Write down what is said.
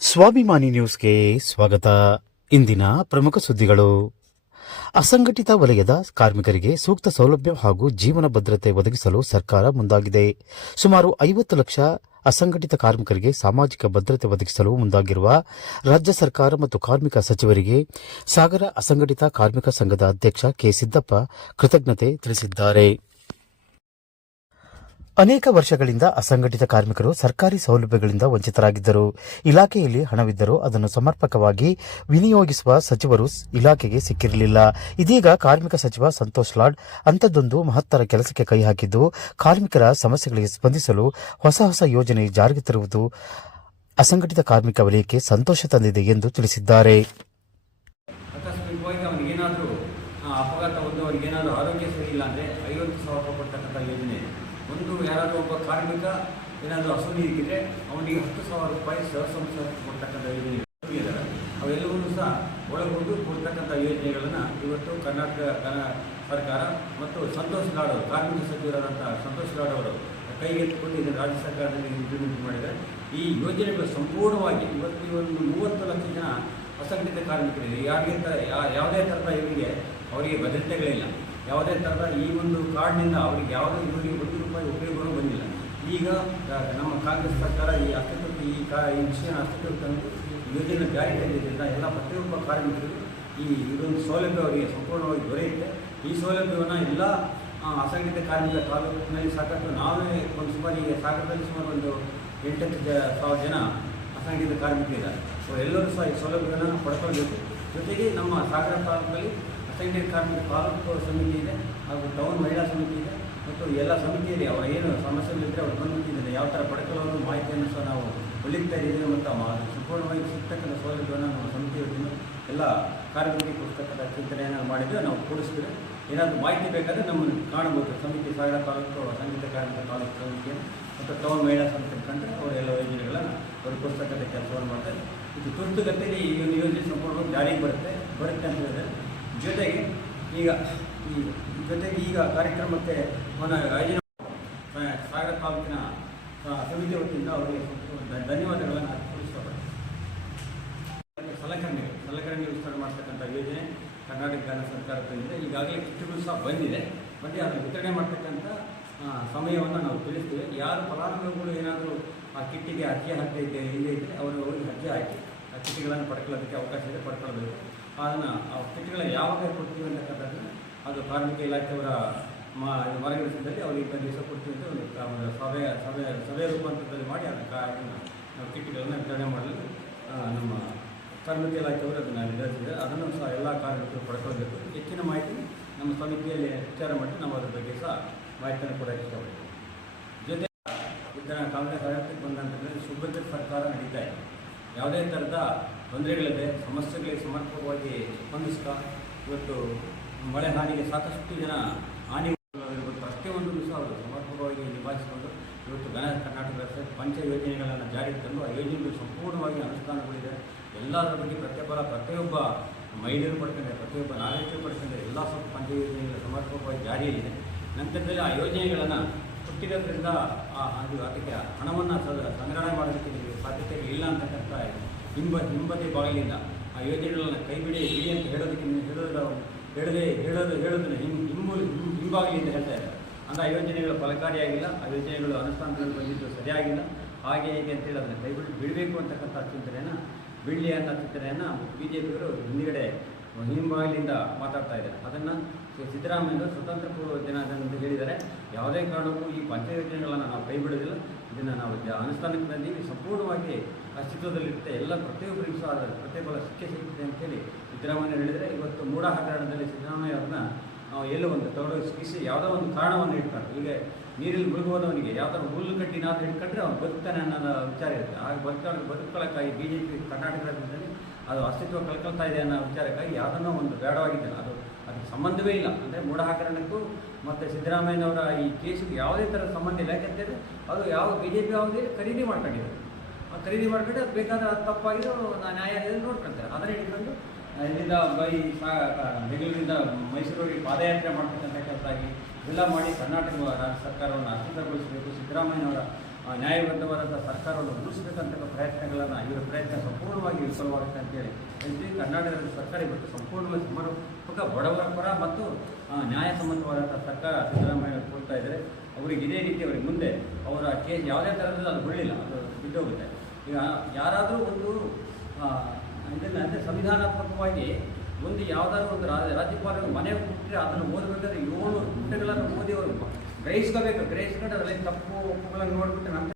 ಸ್ವಾಭಿಮಾನಿ ನ್ಯೂಸ್ಗೆ ಸ್ವಾಗತ. ಇಂದಿನ ಪ್ರಮುಖ ಸುದ್ದಿಗಳು. ಅಸಂಘಟಿತ ವಲಯದ ಕಾರ್ಮಿಕರಿಗೆ ಸೂಕ್ತ ಸೌಲಭ್ಯ ಹಾಗೂ ಜೀವನ ಭದ್ರತೆ ಒದಗಿಸಲು ಸರ್ಕಾರ ಮುಂದಾಗಿದೆ. ಸುಮಾರು 50 ಲಕ್ಷ ಅಸಂಘಟಿತ ಕಾರ್ಮಿಕರಿಗೆ ಸಾಮಾಜಿಕ ಭದ್ರತೆ ಒದಗಿಸಲು ಮುಂದಾಗಿರುವ ರಾಜ್ಯ ಸರ್ಕಾರ ಮತ್ತು ಕಾರ್ಮಿಕ ಸಚಿವರಿಗೆ ಸಾಗರ ಅಸಂಘಟಿತ ಕಾರ್ಮಿಕ ಸಂಘದ ಅಧ್ಯಕ್ಷ ಕೆ. ಸಿದ್ದಪ್ಪ ಕೃತಜ್ಞತೆ ತಿಳಿಸಿದ್ದಾರೆ. ಅನೇಕ ವರ್ಷಗಳಿಂದ ಅಸಂಘಟಿತ ಕಾರ್ಮಿಕರು ಸರ್ಕಾರಿ ಸೌಲಭ್ಯಗಳಿಂದ ವಂಚಿತರಾಗಿದ್ದರು. ಇಲಾಖೆಯಲ್ಲಿ ಹಣವಿದ್ದರೂ ಅದನ್ನು ಸಮರ್ಪಕವಾಗಿ ವಿನಿಯೋಗಿಸುವ ಸಚಿವರು ಇಲಾಖೆಗೆ ಸಿಕ್ಕಿರಲಿಲ್ಲ. ಇದೀಗ ಕಾರ್ಮಿಕ ಸಚಿವ ಸಂತೋಷ್ ಲಾಡ್ ಅಂಥದ್ದೊಂದು ಮಹತ್ತರ ಕೆಲಸಕ್ಕೆ ಕೈ ಹಾಕಿದ್ದು, ಕಾರ್ಮಿಕರ ಸಮಸ್ಯೆಗಳಿಗೆ ಸ್ಪಂದಿಸಲು ಹೊಸ ಯೋಜನೆ ಜಾರಿಗೆ ತರುವುದು ಅಸಂಘಟಿತ ಕಾರ್ಮಿಕ ವಲಯಕ್ಕೆ ಸಂತೋಷ ತಂದಿದೆ ಎಂದು ತಿಳಿಸಿದ್ದಾರೆ. ಅಪಘಾತ ಒಂದು ಅವರಿಗೇನಾದರೂ ಆರೋಗ್ಯ ಸರಿ ಇಲ್ಲ ಅಂದರೆ 50,000 ರೂಪಾಯಿ ಕೊಡ್ತಕ್ಕಂಥ ಯೋಜನೆ. ಒಂದು ಯಾರಾದರೂ ಒಬ್ಬ ಕಾರ್ಮಿಕ ಏನಾದರೂ ಅಸೂಲಿ ಇದ್ದರೆ ಅವನಿಗೆ 10,000 ರೂಪಾಯಿ ಸಂಸ್ಥೆ ಕೊಡ್ತಕ್ಕಂಥ ಯೋಜನೆಗಳಿದ್ದಾರೆ. ಅವೆಲ್ಲವನ್ನೂ ಸಹ ಒಳಗೊಂಡು ಕೊಡ್ತಕ್ಕಂಥ ಯೋಜನೆಗಳನ್ನು ಇವತ್ತು ಕರ್ನಾಟಕ ಸರ್ಕಾರ ಮತ್ತು ಸಂತೋಷ್ ಲಾಡ್ ಅವರು, ಕಾರ್ಮಿಕ ಸಚಿವರಾದಂಥ ಸಂತೋಷ್ ಲಾಡ್ ಅವರು ಕೈಗೆತ್ತಿಕೊಂಡು ಇದನ್ನು ರಾಜ್ಯ ಸರ್ಕಾರದಲ್ಲಿ ಇಂಪ್ಲಿಮೆಂಟ್ ಮಾಡಿದ್ದಾರೆ. ಈ ಯೋಜನೆಗಳು ಸಂಪೂರ್ಣವಾಗಿ ಇವತ್ತು ಒಂದು 30 ಲಕ್ಷ ಜನ ಅಸಂಘಟಿತ ಕಾರ್ಮಿಕರಿದೆ. ಯಾವುದೇ ಥರದ ಅವರಿಗೆ ಭದ್ರತೆಗಳಿಲ್ಲ. ಯಾವುದೇ ಥರದ ಈ ಒಂದು ಕಾರ್ಡ್ನಿಂದ ಅವರಿಗೆ ಯಾವುದೇ ಇವರಿಗೆ ₹1 ಉಪಯೋಗವೂ ಬಂದಿಲ್ಲ. ಈಗ ನಮ್ಮ ಕಾಂಗ್ರೆಸ್ ಸರ್ಕಾರ ಈ ವಿಷಯ ಅಸ್ತಿತ್ವಕ್ಕೆ ತಂದು ಯೋಜನೆ ಜಾರಿ ತಂದಿದ್ದರಿಂದ ಎಲ್ಲ ಪ್ರತಿಯೊಬ್ಬ ಕಾರ್ಮಿಕರಿಗೂ ಇದೊಂದು ಸೌಲಭ್ಯ ಅವರಿಗೆ ಸಂಪೂರ್ಣವಾಗಿ ದೊರೆಯುತ್ತೆ. ಈ ಸೌಲಭ್ಯವನ್ನು ಎಲ್ಲ ಅಸಂಘಟಿತ ಕಾರ್ಮಿಕ ತಾಲೂಕಿನಲ್ಲಿ ಸಾಕಷ್ಟು ನಾವೇ ಸುಮಾರು ಈಗ ಸಾಗರದಲ್ಲಿ ಸುಮಾರು ಒಂದು 8,000 ಜನ ಅಸಂಘಟಿತ ಕಾರ್ಮಿಕರಿದ್ದಾರೆ. ಅವರೆಲ್ಲರೂ ಸಹ ಈ ಸೌಲಭ್ಯವನ್ನು ಪಡ್ಕೊಳ್ಬೇಕು. ಜೊತೆಗೆ ನಮ್ಮ ಸಾಗರ ತಾಲೂಕಲ್ಲಿ ಅಸಂಘಟಿತ ಕಾರ್ಮಿಕ ತಾಲೂಕು ಸಮಿತಿ ಇದೆ, ಹಾಗೂ ಟೌನ್ ಮಹಿಳಾ ಸಮಿತಿ ಇದೆ, ಮತ್ತು ಎಲ್ಲ ಸಮಿತಿಯಲ್ಲಿ ಅವರ ಏನು ಸಮಸ್ಯೆಗಳಿದ್ದರೆ ಅವರು ಬಂದಿದ್ದಾರೆ. ಯಾವ ಥರ ಪಡ್ಕೊಳ್ಳೋದು ಮಾಹಿತಿಯನ್ನು ಸಹ ನಾವು ಒಲಿತಾ ಇದ್ದೀವಿ. ಮತ್ತು ಸಂಪೂರ್ಣವಾಗಿ ಸಿಗ್ತಕ್ಕಂಥ ಸೌಲಭ್ಯವನ್ನು ನಮ್ಮ ಸಮಿತಿ ವತಿಯಿಂದ ಎಲ್ಲ ಕಾರ್ಮಿಕರಿಗೆ ಕೊಡ್ತಕ್ಕಂಥ ಚಿಂತನೆಯನ್ನು ಮಾಡಿದರೆ ನಾವು ಕೂಡಿಸಿದ್ರೆ ಏನಾದರೂ ಮಾಹಿತಿ ಬೇಕಾದರೆ ನಮ್ಮನ್ನು ಕಾಣಬಹುದು. ಸಮಿತಿ ಸಾಗರ ತಾಲೂಕು ಅಸಂಘಟಿತ ಕಾರ್ಮಿಕ ತಾಲೂಕು ಸಮಿತಿ ಮತ್ತು ಟೌನ್ ಮಹಿಳಾ ಸಮಿತಿ ಕಂಡ್ರೆ ಅವರೆಲ್ಲ ಯೋಜನೆಗಳನ್ನು ಅವರು ಕೊಡ್ತಕ್ಕಂಥ ಕೆಲಸವನ್ನು ಮಾಡ್ತಾರೆ. ಇದು ತುರ್ತುಗತಿಯಲ್ಲಿ ಈ ಒಂದು ಯೋಜನೆ ಸಂಪೂರ್ಣವಾಗಿ ಜಾರಿಗೆ ಬರುತ್ತೆ ಅಂತ ಹೇಳಿದ್ರೆ ಜೊತೆಗೆ ಈಗ ಕಾರ್ಯಕ್ರಮಕ್ಕೆ ಆಯೋಜನೆ ಸಾಗರ ತಾಲೂಕಿನ ಸಮಿತಿ ವತಿಯಿಂದ ಅವರಿಗೆ ಧನ್ಯವಾದಗಳನ್ನು ತಿಳಿಸ್ತಾರೆ. ಸಲಕರಣೆ ವಿಸ್ತರಣೆ ಮಾಡ್ತಕ್ಕಂಥ ಯೋಜನೆ ಕರ್ನಾಟಕ ಸರ್ಕಾರದಿಂದ ಈಗಾಗಲೇ ಕಿಟ್ಗಳು ಸಹ ಬಂದಿದೆ. ಮತ್ತು ಅದನ್ನು ವಿತರಣೆ ಮಾಡ್ತಕ್ಕಂಥ ಸಮಯವನ್ನು ನಾವು ತಿಳಿಸ್ತೀವಿ. ಯಾರು ಫಲಾನುಭವಿಗಳು ಏನಾದರೂ ಆ ಕಿಟ್ಟಿಗೆ ಅರ್ಜಿ ಹಾಕಲಿಕ್ಕೆ ಇಲ್ಲೇ ಇದ್ದರೆ ಅವರು ಅವರಿಗೆ ಅರ್ಜಿ ಹಾಕಿ ಆ ಕಿಟ್ಗಳನ್ನು ಪಡ್ಕೊಳ್ಳೋದಕ್ಕೆ ಅವಕಾಶ ಇದೆ, ಪಡ್ಕೊಳ್ಬೇಕು. ಅದನ್ನು ಆ ಕಿಟ್ಗಳನ್ನು ಯಾವಾಗ ಕೊಡ್ತೀವಿ ಅಂತಕ್ಕಂಥದ್ದನ್ನು ಅದು ಕಾರ್ಮಿಕ ಇಲಾಖೆಯವರ ಮಾರ್ಗದರ್ಶನದಲ್ಲಿ ಅವ್ರಿಗೆ 20 ದಿವಸ ಕೊಡ್ತೀವಿ ಅಂತ ಒಂದು ಸಭೆ ರೂಪಾಂತರದಲ್ಲಿ ಮಾಡಿ ಅದನ್ನು ನಾವು ಕಿಟ್ಗಳನ್ನು ವಿತರಣೆ ಮಾಡಲು ನಮ್ಮ ಕಾರ್ಮಿಕ ಇಲಾಖೆಯವರು ಅದನ್ನು ನಿರ್ಧರಿಸಿದ್ದಾರೆ. ಅದನ್ನು ಸಹ ಎಲ್ಲ ಕಾರ್ಮಿಕರು ಪಡ್ಕೊಳ್ಬೇಕು. ಹೆಚ್ಚಿನ ಮಾಹಿತಿ ನಮ್ಮ ಸಮಿತಿಯಲ್ಲಿ ವಿಚಾರ ಮಾಡಿ ನಾವು ಅದ್ರ ಬಗ್ಗೆ ಸಹ ಮಾಹಿತಿಯನ್ನು ಕೊಡೋಕ್ಕೆ ಇಷ್ಟಪಡ್ತೀವಿ. ಜೊತೆ ಕಾಂಗ್ರೆಸ್ ಆಡಳಿತಕ್ಕೆ ಬಂದಂಥದ್ರಲ್ಲಿ ಸುಭದ್ರ ಸರ್ಕಾರ ನಡೀತಾ ಇದೆ. ಯಾವುದೇ ಥರದ ತೊಂದರೆಗಳಿದೆ, ಸಮಸ್ಯೆಗಳಿಗೆ ಸಮರ್ಪಕವಾಗಿ ಸ್ಪಂದಿಸ್ತಾ ಇವತ್ತು ಮಳೆ ಹಾನಿಗೆ ಸಾಕಷ್ಟು ಜನ ಹಾನಿ ಪ್ರತಿಯೊಂದನ್ನು ಸಹ ಅವರು ಸಮರ್ಪಕವಾಗಿ ನಿಭಾಯಿಸಿಕೊಂಡು ಇವತ್ತು ಕರ್ನಾಟಕ ಪಂಚ ಯೋಜನೆಗಳನ್ನು ಜಾರಿಗೆ ತಂದು ಆ ಯೋಜನೆಗಳು ಸಂಪೂರ್ಣವಾಗಿ ಅನುಷ್ಠಾನಗೊಂಡಿದೆ. ಎಲ್ಲದರ ಬಗ್ಗೆ ಪ್ರತಿಯೊಬ್ಬ ಮಹಿಳೆಯರು ಪಡ್ಕೊಂಡ್ರೆ, ಪ್ರತಿಯೊಬ್ಬ ನಾಗರಿಕರು ಪಡ್ಕೊಂಡ್ರೆ ಎಲ್ಲ ಸ್ವಲ್ಪ ಪಂಚ ಯೋಜನೆಗಳು ಸಮರ್ಪಕವಾಗಿ ಜಾರಿಯಲ್ಲಿದೆ. ನಂತರದಲ್ಲಿ ಆ ಯೋಜನೆಗಳನ್ನು ಕೊಟ್ಟಿರೋದ್ರಿಂದ ಅದಕ್ಕೆ ಹಣವನ್ನು ಸಂಗ್ರಹಣೆ ಮಾಡೋದಕ್ಕೆ ಸಾಧ್ಯತೆ ಇಲ್ಲ ಅಂತಕ್ಕಂಥ ಹಿಂಬದಿ ಬಾಗಿಲಿಂದ ಆ ಯೋಜನೆಗಳನ್ನು ಬಿಡಿ ಅಂತ ಹೇಳೋದನ್ನು ಹಿಂಬಾಗಿಲಿಂದ ಹೇಳ್ತಾ ಇದ್ದಾರೆ. ಅಂದರೆ ಆ ಯೋಜನೆಗಳು ಫಲಕಾರಿಯಾಗಿಲ್ಲ, ಆ ಯೋಜನೆಗಳು ಅನುಷ್ಠಾನದಲ್ಲಿ ಬಂದಿದ್ದು ಸರಿಯಾಗಿಲ್ಲ, ಹಾಗೆ ಹೇಗೆ ಅಂತೇಳಿ ಅದನ್ನು ಬಿಡಬೇಕು ಅಂತಕ್ಕಂಥ ಚಿಂತನೆಯನ್ನು ಬಿಡಲಿ ಅನ್ನೋ ಚಿಂತನೆಯನ್ನು BJPಯವರು ಹಿಂದುಗಡೆ ಹಿಂಬಾಗಿಲಿಂದ ಮಾತಾಡ್ತಾ ಇದ್ದಾರೆ. ಅದನ್ನು ಸಿದ್ದರಾಮಯ್ಯವರು ಸ್ವತಂತ್ರ ಪೂರ್ವ ದಿನಾಚರಣೆ ಹೇಳಿದ್ದಾರೆ. ಯಾವುದೇ ಕಾರಣಕ್ಕೂ ಈ ಪಂಚ ಯೋಜನೆಗಳನ್ನು ನಾವು ಕೈ ಬಿಡೋದಿಲ್ಲ, ಇದನ್ನು ನಾವು ಅನುಷ್ಠಾನಕ್ಕೆ ತಂದೀವಿ, ಸಂಪೂರ್ಣವಾಗಿ ಅಸ್ತಿತ್ವದಲ್ಲಿರುತ್ತೆ, ಎಲ್ಲ ಪ್ರತಿಯೊಬ್ಬರಿಗೂ ಸಹ ಪ್ರತಿಫಲ ಸಿಕ್ಕಿದೆ ಅಂತೇಳಿ ಸಿದ್ದರಾಮಯ್ಯ ಹೇಳಿದರೆ, ಇವತ್ತು ಮೂಢ ಹಗರಣದಲ್ಲಿ ಸಿದ್ದರಾಮಯ್ಯ ಅವ್ರನ್ನ ಎಲ್ಲೋ ಒಂದು ತೊಡಗಿಸಿ ಯಾವುದೋ ಒಂದು ಕಾರಣವನ್ನು ಇಟ್ಕೊಂಡು, ಈಗ ನೀರಲ್ಲಿ ಮುಳುಗುವುದವನಿಗೆ ಯಾವುದಾದ್ರು ಹುಲ್ಲು ಕಟ್ಟಿನಾದರೂ ಇಟ್ಕೊಂಡ್ರೆ ಅವ್ನು ಬದುಕ್ತಾನೆ ಅನ್ನೋದು ವಿಚಾರ ಇರುತ್ತೆ. ಆಗ ಬದುಕೊಳ್ಳೋಕ್ಕಾಗಿ BJP ಕರ್ನಾಟಕದಲ್ಲಿ ಅದು ಅಸ್ತಿತ್ವ ಕಳ್ಕೊಳ್ತಾ ಇದೆ ಅನ್ನೋ ವಿಚಾರಕ್ಕಾಗಿ ಯಾವುದನ್ನೋ ಒಂದು ಬೇಡವಾಗಿದ್ದಾನೆ. ಅದಕ್ಕೆ ಸಂಬಂಧವೇ ಇಲ್ಲ. ಅಂದರೆ ಮೂಢ ಹಗರಣಕ್ಕೂ ಮತ್ತು ಸಿದ್ದರಾಮಯ್ಯನವರ ಈ ಕೇಸಿಗೆ ಯಾವುದೇ ಥರದ ಸಂಬಂಧ ಇಲ್ಲ. ಯಾಕೆಂತಂದರೆ ಅದು ಯಾವ BJP ಯಾವುದೇ ಖರೀದಿ ಮಾಡ್ಕೊಂಡಿದ್ದಾರೆ. ಖರೀದಿ ಮಾಡ್ಕೊಂಡು ಅದು ಬೇಕಾದ್ರೆ ಅದು ತಪ್ಪಾಗಿರೋ ನ್ಯಾಯಾಲಯದಲ್ಲಿ ನೋಡ್ಕೊಳ್ತಾರೆ. ಅದನ್ನು ಹಿಡ್ಕೊಂಡು ಇಲ್ಲಿಂದ ಬೆಂಗಳೂರಿಂದ ಮೈಸೂರಿಗೆ ಪಾದಯಾತ್ರೆ ಮಾಡ್ತಕ್ಕಂಥ ಕೆಲಸ ಆಗಿ ಎಲ್ಲ ಮಾಡಿ ಕರ್ನಾಟಕ ರಾಜ್ಯ ಸರ್ಕಾರವನ್ನು ಅಸ್ತಿತ್ವಗೊಳಿಸಬೇಕು, ಸಿದ್ದರಾಮಯ್ಯನವರ ನ್ಯಾಯಬದ್ಧವಾದಂಥ ಸರ್ಕಾರವನ್ನು ಉಳಿಸಬೇಕಂತ ಪ್ರಯತ್ನಗಳನ್ನು ಇವರ ಪ್ರಯತ್ನ ಸಂಪೂರ್ಣವಾಗಿ ವಿಫಲವಾಗುತ್ತೆ ಅಂತೇಳಿ ಹೇಳ್ತೀವಿ. ಕರ್ನಾಟಕದ ಸರ್ಕಾರ ಇವತ್ತು ಸಂಪೂರ್ಣವಾಗಿ ಸಮರ್ಪಕ ಬಡವರ ಪರ ಮತ್ತು ನ್ಯಾಯಸಮ್ಮತವಾದಂಥ ಸರ್ಕಾರ ಸಿದ್ದರಾಮಯ್ಯ ಕೊಡ್ತಾ ಇದ್ದಾರೆ. ಅವರಿಗೆ ಇದೇ ರೀತಿ ಅವರಿಗೆ ಮುಂದೆ ಅವರ ಕೇಸ್ ಯಾವುದೇ ಥರದಲ್ಲಿ ಅದು ಉಳಿಲ್ಲ, ಅದು ಬಿದ್ದೋಗುತ್ತೆ. ಈಗ ಯಾರಾದರೂ ಒಂದು ಇದನ್ನು ಅಂದರೆ ಸಂವಿಧಾನಾತ್ಮಕವಾಗಿ ಒಂದು ಯಾವುದಾದ್ರೂ ಒಂದು ರಾಜ್ಯಪಾಲರು ಮನೆ ಕೊಟ್ಟರೆ ಅದನ್ನು ಓದಬೇಕಾದ್ರೆ 700 ಪುಟಗಳನ್ನು ಓದಿ ಅವರು ಗ್ರಹಿಸ್ಕೋಬೇಕು. ಗ್ರಹಿಸ್ಕೊಂಡು ಅದರಲ್ಲಿ ತಪ್ಪು ಒಪ್ಪುಗಳನ್ನು ನೋಡಿಬಿಟ್ಟು ನಂತರ